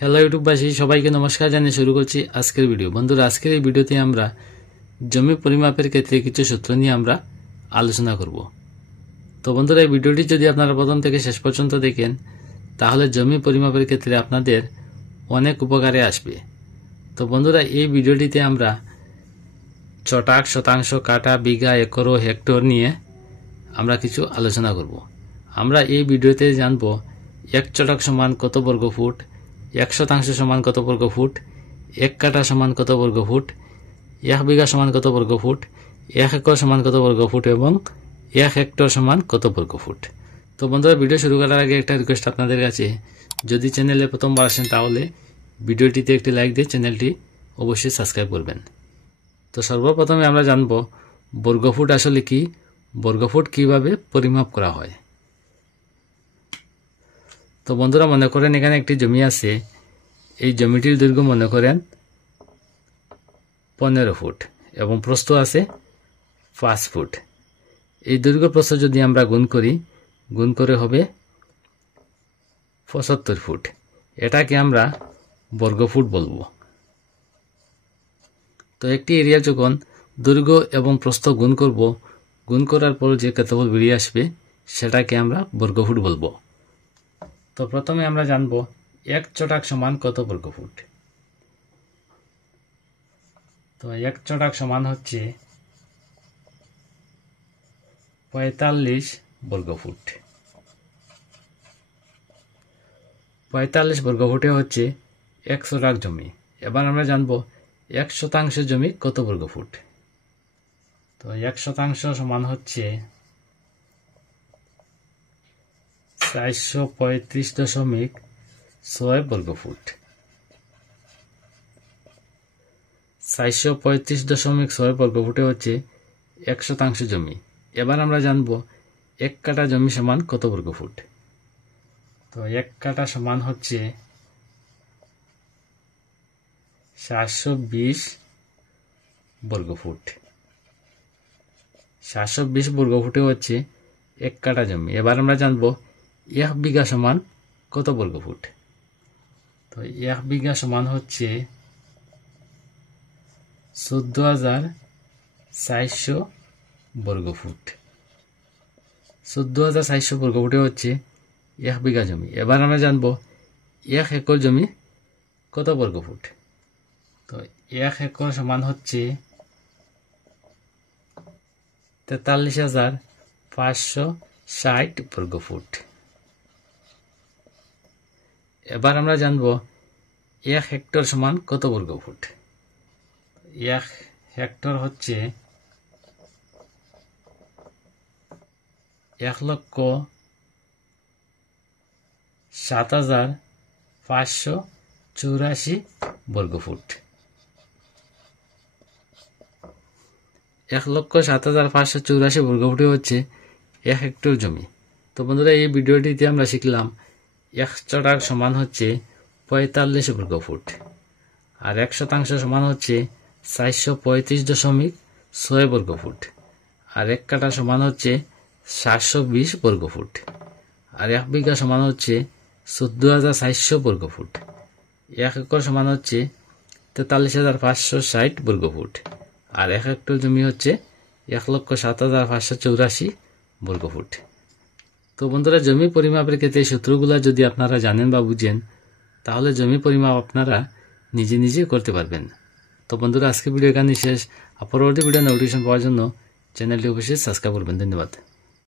Hello ইউটিউববাসী, সবাইকে নমস্কার জানিয়ে শুরু করছি আজকের ভিডিও। বন্ধুরা, আজকের এই ভিডিওতে আমরা জমি পরিমাপের ক্ষেত্রে কিছু সূত্র নিয়ে আমরা আলোচনা করব। তো বন্ধুরা, এই ভিডিওটি যদি আপনারা প্রথম থেকে শেষ পর্যন্ত দেখেন তাহলে জমি পরিমাপের ক্ষেত্রে আপনাদের অনেক উপকারে আসবে। তো বন্ধুরা, এই ভিডিওটিতে আমরা চটাক, শতাংশ, কাঠা, বিঘা, একর ও হেক্টর নিয়ে আমরা কিছু আলোচনা করব। আমরা এই ভিডিওতে জানব 1 চটাক সমান কত বর্গ ফুট, 1 শতাংশ সমান কত বর্গ ফুট, 1 কাঠা সমান কত বর্গ ফুট, 1 বিঘা সমান কত বর্গ ফুট, 1 একর সমান কত বর্গ ফুট এবং 1 হেক্টর সমান কত বর্গ ফুট। তো বন্ধুরা, ভিডিও শুরু করার আগে একটা রিকোয়েস্ট আপনাদের কাছে, যদি চ্যানেলে প্রথমবার আসেন তাহলে ভিডিওটিতে একটি লাইক দিয়ে চ্যানেলটি অবশ্যই সাবস্ক্রাইব করবেন। তো সর্বপ্রথমে আমরা জানব বর্গফুট আসলে কি, বর্গফুট কিভাবে পরিমাপ করা হয়। তো বন্ধুরা, মনে করেন এখানে একটি জমি আছে। এই জমিটির দৈর্ঘ্য মনে করেন 15 ফুট এবং প্রস্থ আছে 5 ফুট। এই দৈর্ঘ্য প্রস্থ যদি আমরা গুণ করে হবে 75 ফুট। এটাকে আমরা বর্গফুট বলবো। তো একটি এরিয়া যখন দৈর্ঘ্য এবং প্রস্থ গুণ করার পর যে ক্ষেত্রফল বেরিয়ে আসবে সেটাকে আমরা বর্গফুট বলবো। তো প্রথমে আমরা জানব 1 চটাক সমান কত বর্গফুট। তো 1 চটাক সমান হচ্ছে 45 বর্গফুট। 45 বর্গফুটে হচ্ছে 1 চটাক জমি। এবার আমরা জানব 1 শতাংশ জমি কত বর্গফুট। তো 1 শতাংশ সমান হচ্ছে 435.6 বর্গফুট। 435.6 বর্গফুটে হচ্ছে 1 শতাংশ জমি। এবার আমরা জানব 1 কাঠা জমি সমান কত বর্গফুট। তো 1 কাঠা সমান হচ্ছে 720 বর্গফুট। 720 বর্গফুটে হচ্ছে 1 কাঠা জমি। এবার আমরা জানব 1 বিঘা সমান কত বর্গফুট। তো 1 বিঘা সমান হচ্ছে 14,400 বর্গফুট। 14,400 বর্গফুটে হচ্ছে 1 বিঘা জমি। এবার আমরা জানব 1 একর জমি কত বর্গফুট। তো 1 একর সমান হচ্ছে 43,560 বর্গফুট। এবার আমরা জানব 1 হেক্টর সমান কত বর্গফুট। 1 হেক্টর হচ্ছে 1,07,584 বর্গফুট। 1,07,584 বর্গফুটে হচ্ছে 1 হেক্টর জমি। তো বন্ধুরা, এই ভিডিওটিতে আমরা শিখলাম 1 চটাক সমান হচ্ছে 45 বর্গফুট, আর 1 শতাংশ সমান হচ্ছে 435.6 বর্গফুট, আর 1 কাঠা সমান হচ্ছে 720 বর্গফুট, আর 1 বিঘা সমান হচ্ছে 14,400 বর্গফুট, 1 একর সমান হচ্ছে 43,560 বর্গফুট, আর 1 হেক্টর জমি হচ্ছে 1,07,584 বর্গফুট। তো বন্ধুরা, জমি পরিমাপের ক্ষেত্রে সূত্রগুলো যদি আপনারা জানেন বা বুঝেন তাহলে জমি পরিমাপ আপনারা নিজে নিজে করতে পারবেন। তো বন্ধুরা, আজকে ভিডিও এখানে শেষ। পরবর্তী ভিডিও নোটিফিকেশন পাওয়ার জন্য চ্যানেলটি অবশ্যই সাবস্ক্রাইব করবেন। ধন্যবাদ।